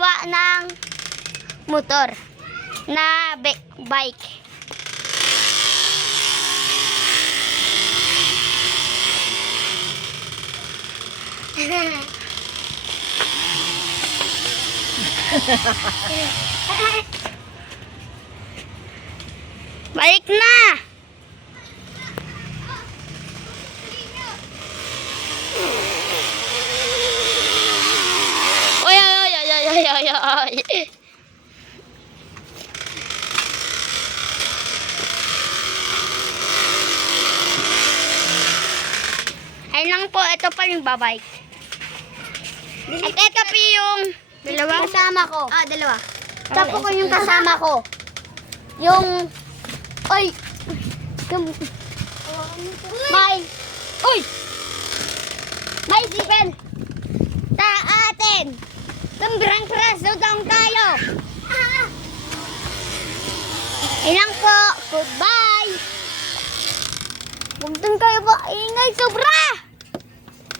gumawa ng motor na bike. Balik na! Oy, oy, oy, oy, oy, oy, oy. Ay lang po, ito pa yung babike. At ito po yung Dalawa? kasama ko. Ah, dalawa. Ito po yung kasama ko. Yung, oy, yung, uy, may sipen. Ta atin. Tumbrang praso dong tayo. Ilang po. Goodbye. Huwag dun kayo ba ingay sobra.